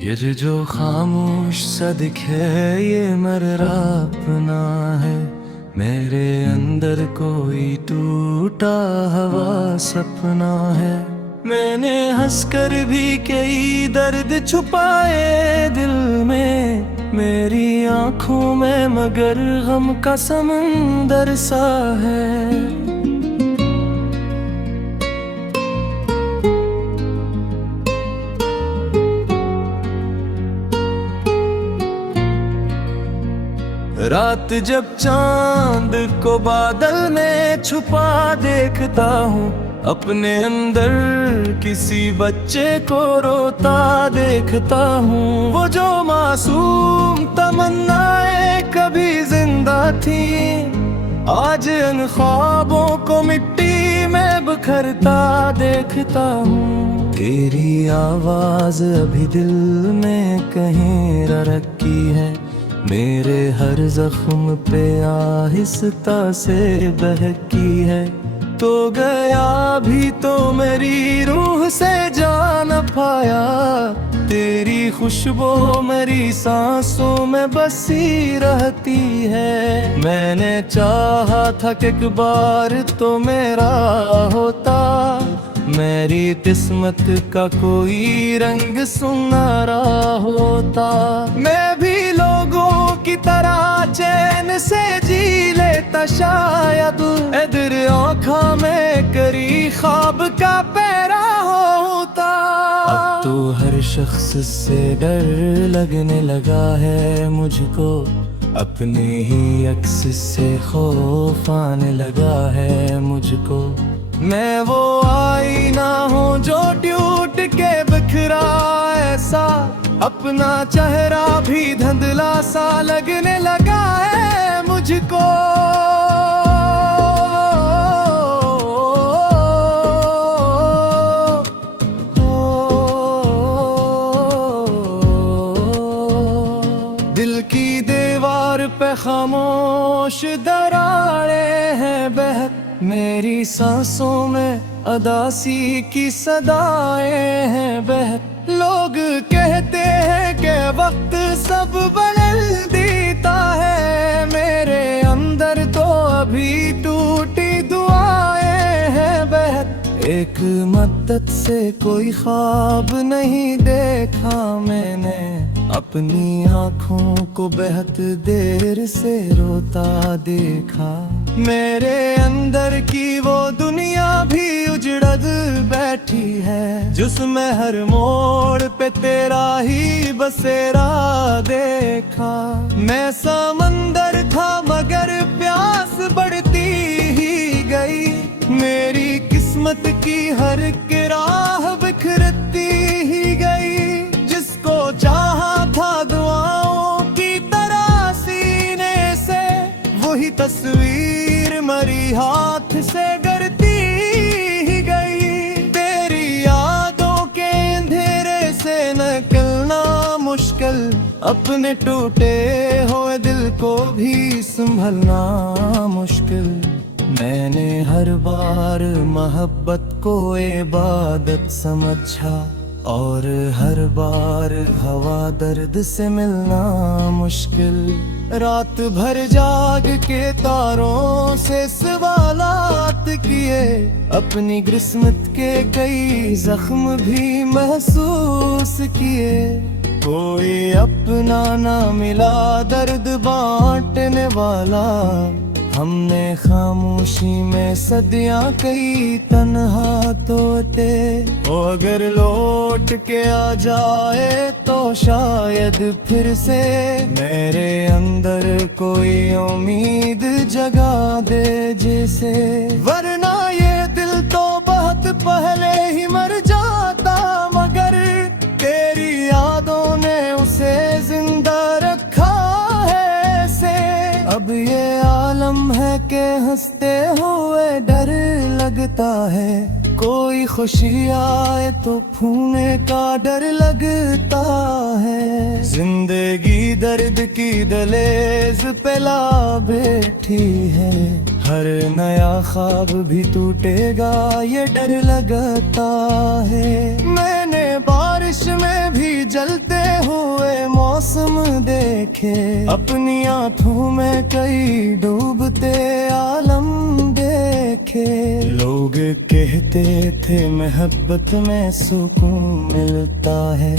ये जो खामोश सा दिखे ये मेरा अपना है। मेरे अंदर कोई टूटा हवा सपना है। मैंने हंसकर भी कई दर्द छुपाए दिल में। मेरी आंखों में मगर गम का समंदर सा है। रात जब चांद को बादल में छुपा देखता हूँ, अपने अंदर किसी बच्चे को रोता देखता हूँ। वो जो मासूम तमन्नाएं कभी जिंदा थी, आज इन ख्वाबों को मिट्टी में बिखरता देखता हूँ। तेरी आवाज अभी दिल में कहीं रखी है, मेरे हर जख्म पे आहिस्ता से बहकी है। तो गया भी तो मेरी रूह से जा न पाया, तेरी खुशबू मेरी सांसों में बसी रहती है। मैंने चाहा था कि एक बार तो मेरा होता, मेरी किस्मत का कोई रंग सुनहरा होता। मैं भी लोगों की तरह चैन से जी लेता शायद, इधर आँखा में करी ख्वाब का पैरा होता। अब तो हर शख्स से डर लगने लगा है मुझको, अपने ही अक्स से खौफ आने लगा है मुझको। मैं वो आईना हूँ जो टूट के बिखरा ऐसा, अपना चेहरा भी धुंधला सा लगने लगा है मुझको। दिल की दीवार पे खामोश दरारें हैं बहक, मेरी सांसों में अदासी की सदाएं हैं बहक। लोग कहते हैं कि वक्त सब बदल देता है, मेरे अंदर तो अभी टूटी दुआएं हैं बहक। एक मद्दत से कोई ख्वाब नहीं देखा मैंने, अपनी आँखों को बेहद देर से रोता देखा। मेरे अंदर की वो दुनिया भी उजड़ बैठी है, जिसमें हर मोड़ पे तेरा ही बसेरा देखा। मैं समंदर था मगर प्यास बढ़ती ही गई, मेरी किस्मत की हर एक राह बिखरती ही गई। जिसको चाहा था दुआओं की तरह सीने से, वही तस्वीर मरी हाथ से गिरती ही गई। तेरी यादों के अंधेरे से निकलना मुश्किल, अपने टूटे हुए दिल को भी संभलना मुश्किल। मैंने हर बार मोहब्बत को इबादत समझा, और हर बार हवा दर्द से मिलना मुश्किल। रात भर जाग के तारों से सवालात किए, अपनी किस्मत के कई जख्म भी महसूस किए। कोई अपना ना मिला दर्द बांटने वाला, हमने खामोशी में सदियां कई तन्हा तोते। ओ अगर लौट के आ जाए तो शायद फिर से मेरे अंदर कोई उम्मीद जगा दे जैसे। वरना ये दिल तो बहुत पहले ही मर जाता, मगर तेरी यादों ने उसे जिंदा रखा है ऐसे। अब ये आलम है कि हंसते हुए डर लगता है, कोई खुशी आए तो खोने का डर लगता है। जिंदगी दर्द की दहलीज पे ला बैठी है, हर नया ख्वाब भी टूटेगा ये डर लगता है। मैंने बारिश में भी जलते मौसम देखे, अपनी आंखों में कई डूबते आलम देखे। लोग कहते थे मोहब्बत में सुकून मिलता है,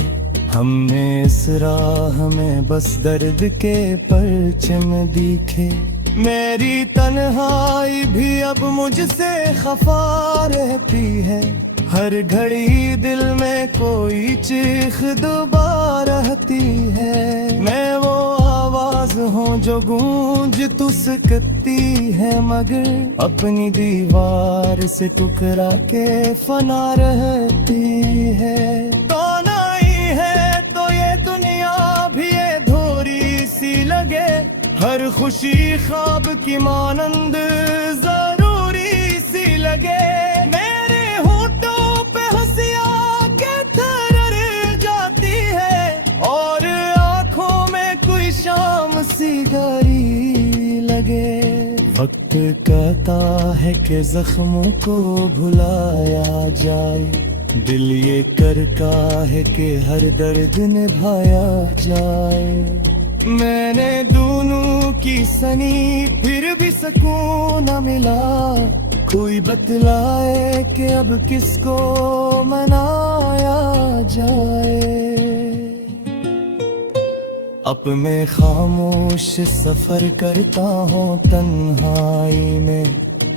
हमने इस राह में बस दर्द के परचम दिखे। मेरी तन्हाई भी अब मुझसे खफा रहती है, हर घड़ी दिल में कोई चीख दबा रहती है। मैं वो आवाज हूँ जो गूंज तू सकती है, मगर अपनी दीवार से टुकरा के फना रहती है। कौन आई है तो ये दुनिया भी ये धोरी सी लगे, हर खुशी ख्वाब की मानंद जरूरी सी लगे। मेरे होठों पे हंसियां के थरर जाती है, और आंखों में कोई शाम सी गहरी लगे। वक्त कहता है कि जख्मों को भुलाया जाए, दिल ये करता है कि हर दर्द निभाया जाए। मैंने दोनों की सनी फिर भी सुकून न मिला, कोई बतलाए कि अब किसको मनाया जाए। अब मैं खामोश सफर करता हूँ तन्हाई में,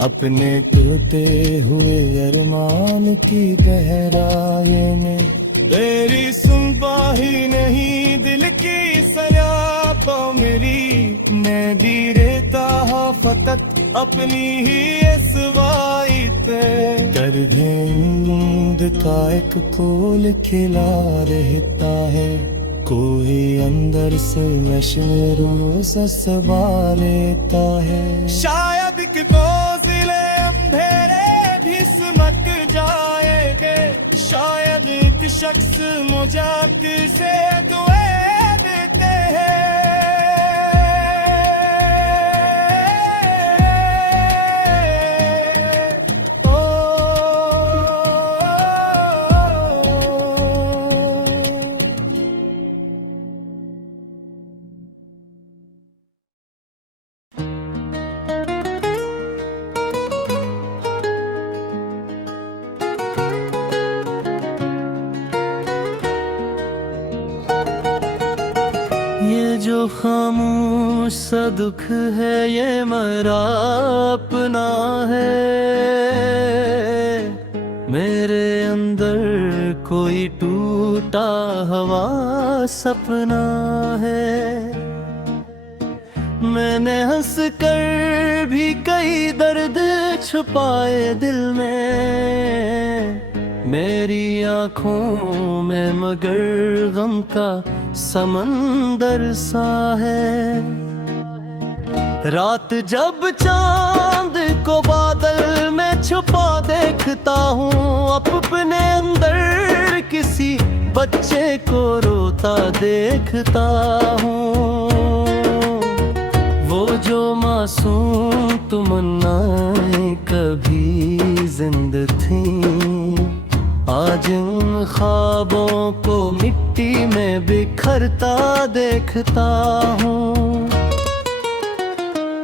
अपने टूटे हुए अरमान की गहराई में। तेरी सुनता ही नहीं दिल की सलापा मेरी, मैं भी रहता हूँ फकत अपनी ही इसवाई पे। कर नींद का एक फूल खिला रहता है, कोई अंदर से नशे रोज सबा लेता है। शायद कि बोझिले अंधेरे भी सिमट जाएंगे, शायद एक शख्स मुझे से दुआएं देते हैं। ये जो खामोश सा दुख है ये मेरा अपना है, मेरे अंदर कोई टूटा हुआ सपना है। मैंने हंस कर भी कई दर्द छुपाए दिल में, मेरी आँखों में मगर गम का समंदर सा है। रात जब चांद को बादल में छुपा देखता हूँ, अपने अंदर किसी बच्चे को रोता देखता हूँ। वो जो मासूम तमन्नाएं कभी जिंदा थी, आज उन ख्वाबों को मिट्टी में बिखरता देखता हूँ।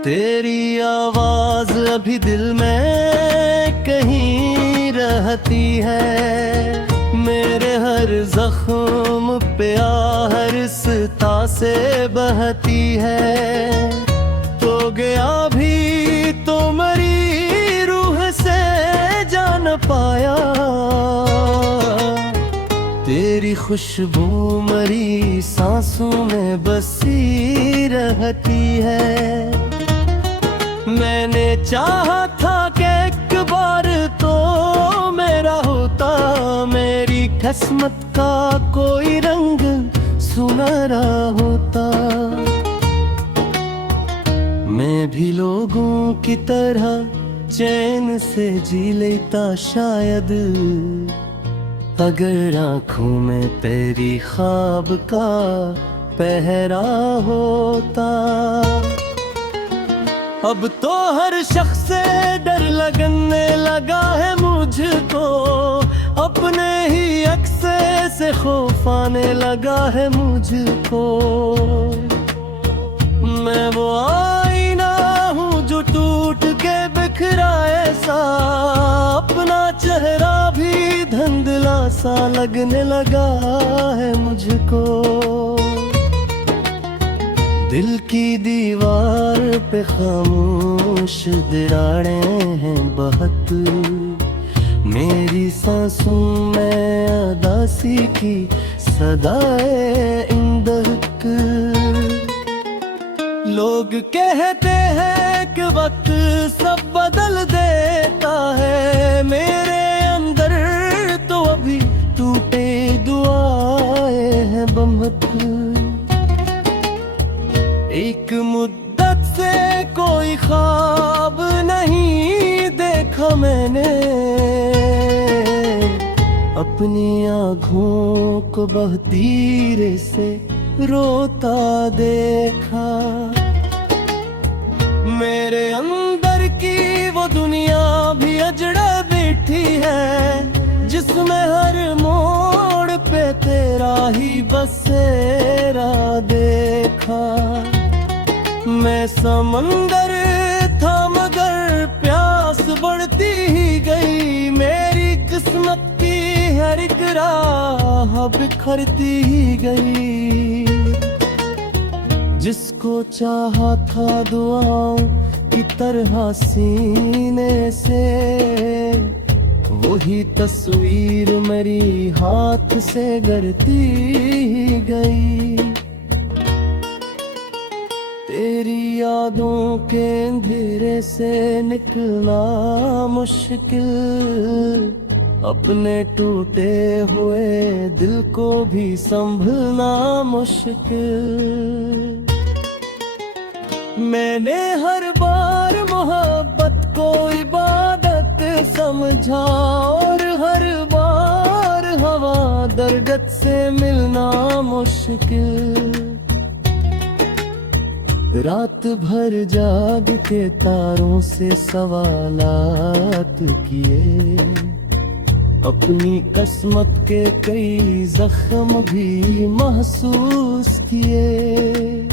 तेरी आवाज अभी दिल में कहीं रहती है, मेरे हर जख्म पे आहर सता से बहती है। तो गया भी तो मरी रूह से जान पाया, तेरी खुशबू मरी सांसों में बसी रहती है। मैंने चाहा था कि एक बार तो मेरा होता, मेरी किस्मत का कोई रंग सुनहरा होता। मैं भी लोगों की तरह चैन से जी लेता शायद, अगर आँखों में तेरी ख्वाब का पहरा होता। अब तो हर शख्स से डर लगने लगा है मुझको, अपने ही अक्से से खौफ आने लगा है मुझको। मैं वो आईना हूँ जो टूट के बिखरा ऐसा, अपना चेहरा भी धुंधला सा लगने लगा है मुझको। दिल की दीवार पे खामोश दरारें हैं बहुत, मेरी सांसों में अदासी की सदाए इंदहक। लोग कहते हैं कि वक्त सब बदल देता है, मेरे अंदर तो अभी टूटे दुआएं हैं बमत। एक मुद्दत से कोई ख्वाब नहीं देखा मैंने, अपनी आँखों को बहती रे से रोता देखा। मेरे अंदर की वो दुनिया भी अजड़ा बैठी है, जिसमें हर मोड़ पे तेरा ही बसेरा देखा। मैं समंदर था मगर प्यास बढ़ती ही गई, मेरी किस्मत की हर एक राह बिखरती ही गई। जिसको चाहा था दुआओं की तरह सीने से, वही तस्वीर मेरी हाथ से गिरती ही गई। तेरी यादों के अंधेरे से निकलना मुश्किल, अपने टूटे हुए दिल को भी संभलना मुश्किल। मैंने हर बार मोहब्बत को इबादत समझा, और हर बार हवा दरगत से मिलना मुश्किल। रात भर जाग के तारों से सवालात किए, अपनी किस्मत के कई जख्म भी महसूस किए।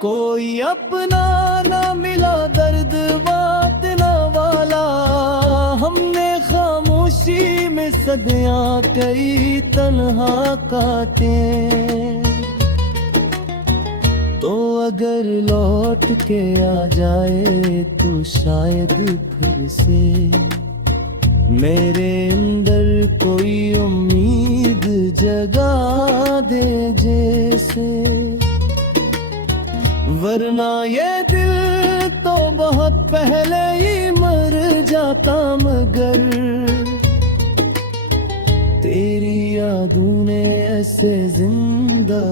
कोई अपना ना मिला दर्द बांटने वाला, हमने खामोशी में सदियां कई तन्हा काटे। तो अगर लौट के आ जाए तो शायद फिर से मेरे अंदर कोई उम्मीद जगा दे जैसे। वरना ये दिल तो बहुत पहले ही मर जाता, मगर तेरी यादों ने ऐसे जिंदा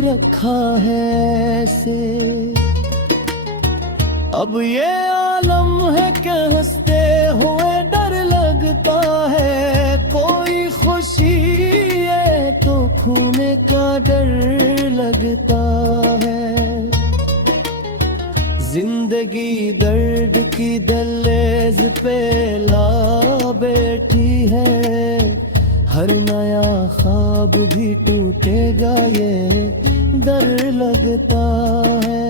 रखा है ऐसे। अब ये आलम है कि हंसते हुए डर लगता है, कोई खुशी है तो खोने का डर लगता है। जिंदगी दर्द की दहलीज पे ला बैठी है, हर नया ख्वाब भी टूटेगा ये डर लगता है।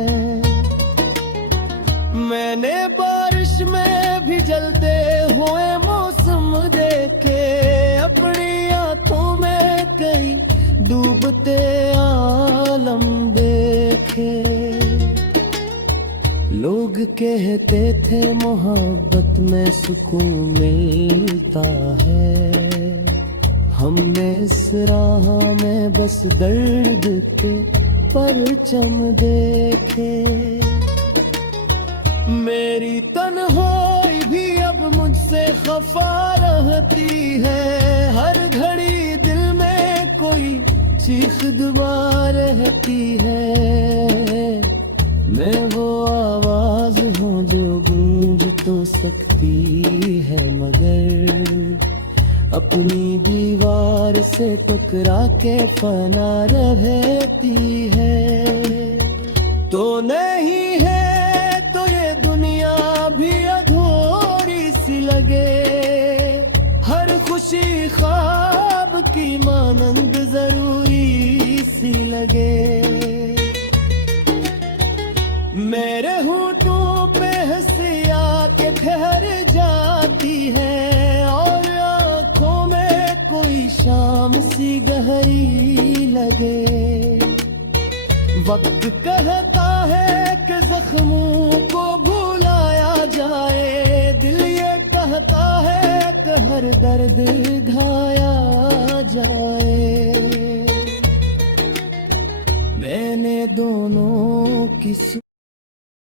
मैंने बारिश में भी जलते हुए मौसम देखे, अपनी आंखों में कई डूबते आलम देखे। लोग कहते थे मोहब्बत में सुकून मिलता है, हमने इस राह में बस दर्द के परचम देखे। मेरी तन्हाई भी अब मुझसे खफा रहती है, हर घड़ी दिल में कोई चीख दुआ रहती है। मैं वो आवाज हूँ जो गूंज तो सकती है, मगर अपनी दीवार से टकरा के फना रहती है। तो नहीं है तो ये दुनिया भी अधूरी सी लगे, ख्वाब की मानंद जरूरी सी लगे। मेरे होठों पे हंसिया के ठहर जाती है और आंखों में कोई शाम सी गहरी लगे। वक्त कहता है कि जख्मों को भुलाया जाए, दिल ये कहता है कि हर दर्द ढाया जाए। मैंने दोनों की